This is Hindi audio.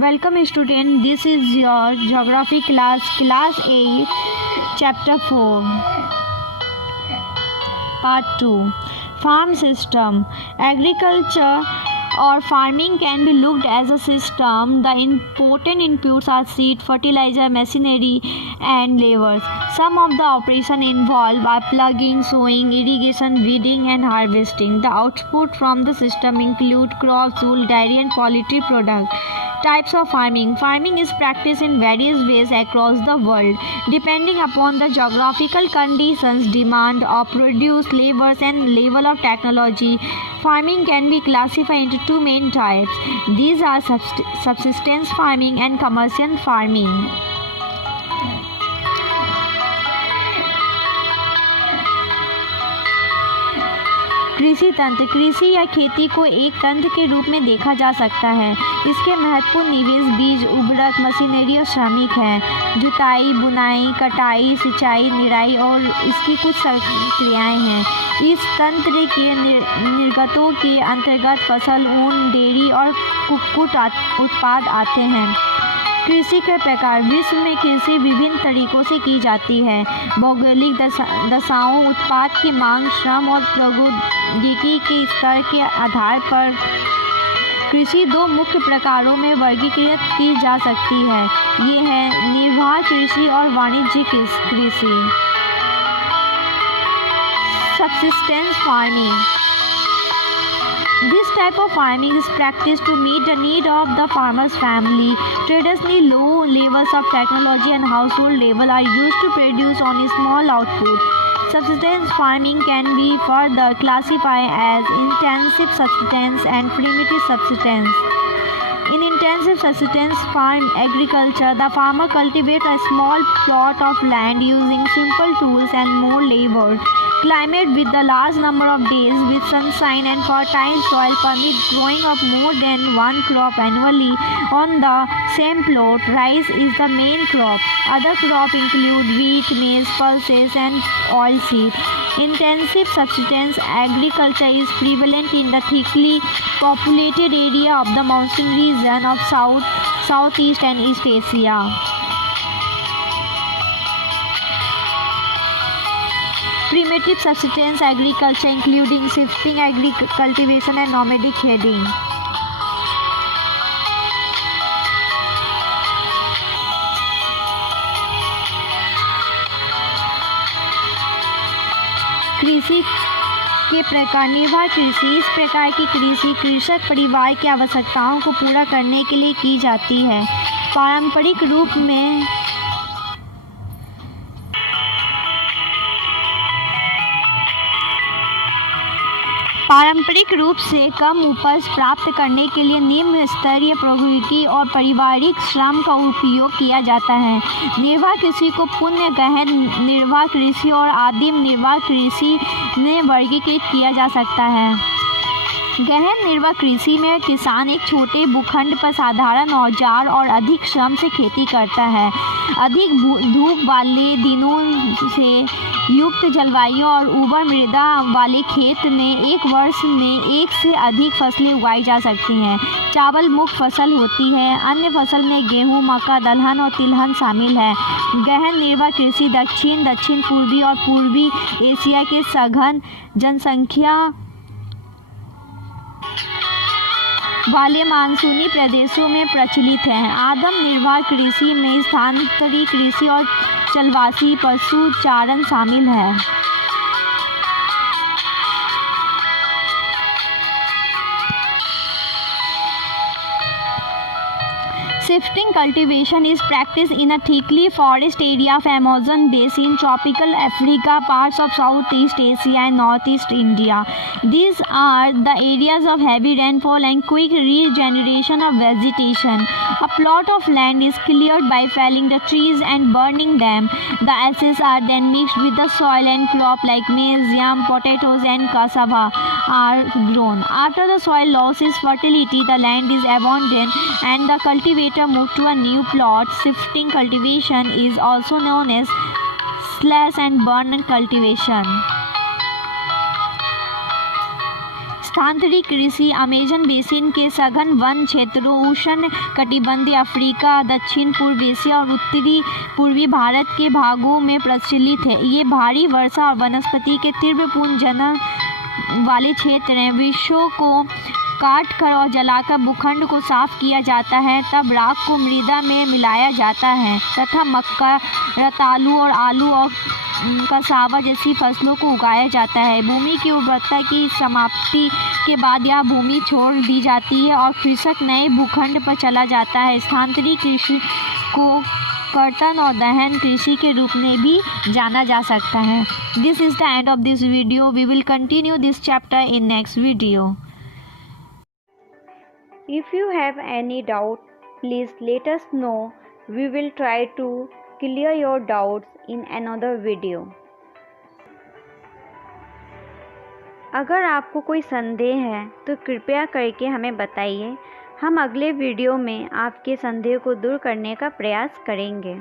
Welcome student, this is your geography class 8, chapter 4, part 2. Farm system. Agriculture or farming can be looked as a system. The important inputs are seed, fertilizer, machinery and labor. Some of the operations involve plugging, sowing, irrigation, weeding and harvesting. The output from the system include crops, wool, dairy and poultry products. Types of farming. Farming is practiced in various ways across the world, depending upon the geographical conditions, demand of produce, labors, and level of technology. Farming can be classified into two main types. These are subsistence farming and commercial farming. कृषि तंत्र. कृषि या खेती को एक तंत्र के रूप में देखा जा सकता है. इसके महत्वपूर्ण निवेश बीज, उर्वरक, मशीनरी और श्रमिक हैं. जुताई, बुनाई, कटाई, सिंचाई, निराई और इसकी कुछ क्रियाएं हैं. इस तंत्र के निर्गतों के अंतर्गत फसल, ऊन, डेयरी और कुक्कुट उत्पाद आते हैं. कृषि के प्रकार. विश्व में कृषि विभिन्न तरीकों से की जाती है. भौगोलिक दशाओं, उत्पाद की मांग, श्रम और प्रौद्योगिकी के स्तर के आधार पर कृषि दो मुख्य प्रकारों में वर्गीकृत की जा सकती है. ये है निर्वाह कृषि और वाणिज्यिक कृषि. Subsistence farming. This type of farming is practiced to meet the need of the farmer's family. Traditionally, low levels of technology and household labor are used to produce on a small output. Subsistence farming can be further classified as intensive subsistence and primitive subsistence. In intensive subsistence farm agriculture, the farmer cultivates a small plot of land using simple tools and more labor. Climate with a large number of days with sunshine and fertile soil permit growing of more than one crop annually on the same plot. Rice is the main crop. Other crops include wheat, maize, pulses and oilseed. Intensive subsistence agriculture is prevalent in the thickly populated area of the monsoon region of Southeast and East Asia. Primitive subsistence agriculture including shifting cultivation and nomadic heading. कृषि के प्रकार. निर्वाह कृषि. इस प्रकार की कृषि कृषक परिवार की आवश्यकताओं को पूरा करने के लिए की जाती है. पारंपरिक रूप से कम उपज प्राप्त करने के लिए निम्न स्तरीय प्रौद्योगिकी और पारिवारिक श्रम का उपयोग किया जाता है. निर्वाह कृषि को पुनः गहन निर्वाह कृषि और आदिम निर्वाह कृषि में वर्गीकृत किया जा सकता है. गहन निर्वाह कृषि में किसान एक छोटे भूखंड पर साधारण औजार और अधिक श्रम से खेती करता है. अधिक धूप वाले दिनों से युक्त जलवायु और उर्वर मृदा वाले खेत में एक वर्ष में एक से अधिक फसलें उगाई जा सकती हैं. चावल मुख्य फसल होती है. अन्य फसल में गेहूं, मक्का, दलहन और तिलहन शामिल है. गहन निर्वाह कृषि दक्षिण पूर्वी और पूर्वी एशिया के सघन जनसंख्या वाले मानसूनी प्रदेशों में प्रचलित है. आदिम निर्वाह कृषि में स्थानांतरित कृषि और जलवासी पशुचारण शामिल है. Shifting cultivation is practiced in a thickly forest area of Amazon basin, tropical Africa, parts of Southeast Asia and Northeast India. These are the areas of heavy rainfall and quick regeneration of vegetation. A plot of land is cleared by felling the trees and burning them. The ashes are then mixed with the soil and crop like maize, yam, potatoes and cassava are grown. After the soil loses fertility, the land is abandoned and the cultivator moves to a new plot. Shifting cultivation is also known as slash and burn cultivation. स्थानांतरित कृषि अमेजन बेसिन के सघन वन क्षेत्रों, उष्ण कटिबंधीय अफ्रीका, दक्षिण पूर्व एशिया और उत्तरी पूर्वी भारत के भागों में प्रचलित है। ये भारी वर्षा और वनस्पति के तीव्रपूर्ण जनन वाले क्षेत्र हैं। वृक्षों को काट कर और जलाकर भूखंड को साफ किया जाता है, तब राख को मृदा में मिलाया जाता है तथा मक्का, रतालू और आलू और कसावा जैसी फसलों को उगाया जाता है। भूमि की उर्वरता की समाप्ति के बाद यह भूमि छोड़ दी जाती है और कृषक नए भूखंड पर चला जाता है। स्थानांतरित कृषि को कर्तन और दहन कृषि के रूप में भी जाना जा सकता है। This is the end of this video. We will continue this chapter in next video. If you have any doubt, please let us know. We will try to clear your doubts in another video. अगर आपको कोई संदेह है तो कृपया करके हमें बताइए। हम अगले वीडियो में आपके संदेह को दूर करने का प्रयास करेंगे।